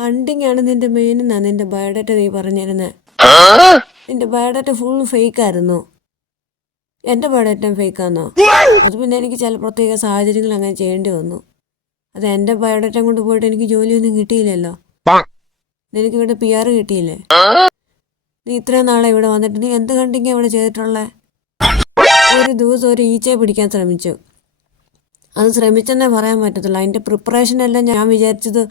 Hunting ആണ് നിന്റെ main എന്നാ നിന്റെ ബയോഡാറ്റ നീ പറഞ്ഞിരുന്നത്. നിന്റെ ബയോഡാറ്റ ഫുൾ ഫേക്കായിരുന്നു. എൻ്റെ ബയോഡാറ്റയും ഫേക്കാന്നോ? അത് പിന്നെ എനിക്ക് ചില പ്രത്യേക സാഹചര്യങ്ങൾ അങ്ങനെ ചെയ്യേണ്ടി വന്നു. അത് എൻ്റെ ബയോഡാറ്റ കൊണ്ട് പോയിട്ട് എനിക്ക് ജോലിയൊന്നും കിട്ടിയില്ലല്ലോ. നിനക്ക് ഇവിടെ PR കിട്ടിയില്ലേ? നീ ഇത്രയും നാളെ ഇവിടെ വന്നിട്ട് നീ എന്ത് ഹണ്ടിങ്ങാ ഇവിടെ ചെയ്തിട്ടുള്ളേ? ഒരു ദിവസം ഒരു ഈച്ചയെ പിടിക്കാൻ ശ്രമിച്ചു. അത് ശ്രമിച്ചെന്നേ പറയാൻ പറ്റത്തുള്ളൂ. അതിൻ്റെ പ്രിപ്പറേഷനെല്ലാം ഞാൻ വിചാരിച്ചത്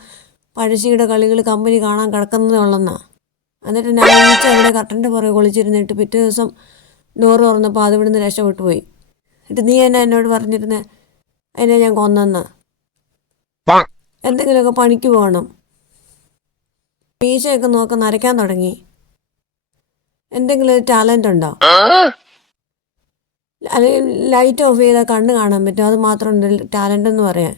പഴശ്ശിയുടെ കളികൾ കമ്പനി കാണാൻ കിടക്കുന്നതേ ഉള്ളെന്നാ. എന്നിട്ട് ഞാൻ ഈച്ച അവിടെ കട്ടൻ്റെ പുറകെ ഒളിച്ചിരുന്നിട്ട് പിറ്റേ ദിവസം ഡോറ് തുറന്നപ്പോൾ അത് ഇവിടുന്ന് രക്ഷപ്പെട്ടു പോയി. എന്നിട്ട് നീ എന്നെ എന്നോട് പറഞ്ഞിരുന്നേ അതിനെ ഞാൻ കൊന്നെന്നാ. എന്തെങ്കിലുമൊക്കെ പണിക്ക് പോകണം. മീശയൊക്കെ നോക്കാൻ നരയ്ക്കാൻ തുടങ്ങി. എന്തെങ്കിലും ഒരു ടാലൻ്റ് ഉണ്ടോ? അല്ലെങ്കിൽ ലൈറ്റ് ഓഫ് ചെയ്താൽ കണ്ണ് കാണാൻ പറ്റും, അത് മാത്രമുണ്ട് ടാലൻ്റ് എന്ന് പറയാൻ.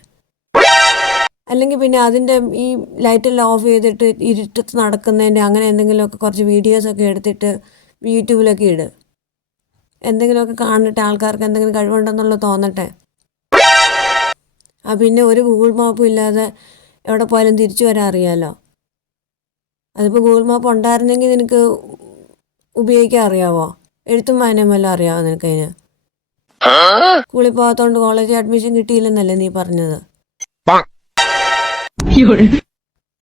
അല്ലെങ്കിൽ പിന്നെ അതിൻ്റെ ഈ ലൈറ്റെല്ലാം ഓഫ് ചെയ്തിട്ട് ഇരുട്ടത്ത് നടക്കുന്നതിൻ്റെ അങ്ങനെ എന്തെങ്കിലുമൊക്കെ കുറച്ച് വീഡിയോസൊക്കെ എടുത്തിട്ട് യൂട്യൂബിലൊക്കെ ഇട്. എന്തെങ്കിലുമൊക്കെ കാണിട്ട് ആൾക്കാർക്ക് എന്തെങ്കിലും കഴിവുണ്ടെന്നുള്ളത് തോന്നട്ടെ. പിന്നെ ഒരു ഗൂഗിൾ മാപ്പും ഇല്ലാതെ എവിടെ പോയാലും തിരിച്ചു വരാൻ അറിയാമല്ലോ. അതിപ്പോൾ ഗൂഗിൾ മാപ്പ് ഉണ്ടായിരുന്നെങ്കിൽ നിനക്ക് ഉപയോഗിക്കാൻ അറിയാവോ? എഴുത്തും വായനയും വല്ലതും അറിയാവോ നിനക്കതിന്? സ്കൂളിൽ പോകാത്തതുകൊണ്ട് കോളേജിൽ അഡ്മിഷൻ കിട്ടിയില്ലെന്നല്ലേ നീ പറഞ്ഞത്?